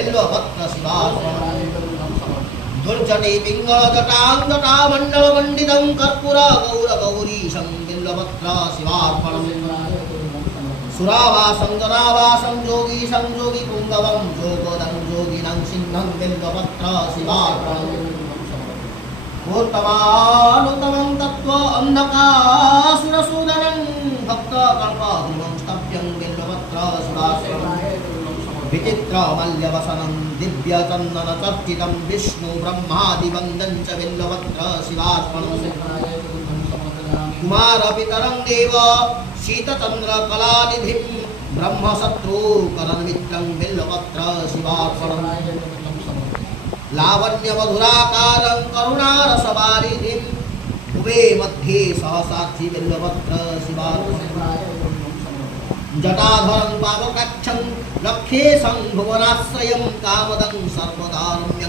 बिल्वपत्र शिवार्पणम् दुर्जटे पिङ्गलजटाङ्गटामण्डलमण्डितं कर्पूर गौरगौरीशं बिल्वपत्र शिवार्पणम् सुरावासं जनावासं योगीशं योगिपुङ्गवं योगदं योगिनं सिंहं बिल्वपत्र शिवार्पणम् उत्तमानुत्तमं तत्त्व अन्धकासुरसूदनं भक्तकल्पद्रुमं स्तभ्यं बिल्वपत्र शिवार्पणम् विचित्रमल्यवसनं दिव्यचन्दनचर्चितं विष्णुब्रह्मादिवन्दं च बिल्वपत्र शिवार्पणम् कुमारपितरं देव शीतचन्द्रकलानिधिं ब्रह्मशत्रुकरणमित्रं बिल्वपत्र शिवार्पणम् लावण्यमधुराकारं करुणारसवारिधिं भुवे मध्ये सहसाक्षि बिल्वपत्र शिवार्पणम् जटाधरं पावकक्षं लक्ष्येशं भुवनाश्रयं कामदं सर्वदा रम्यं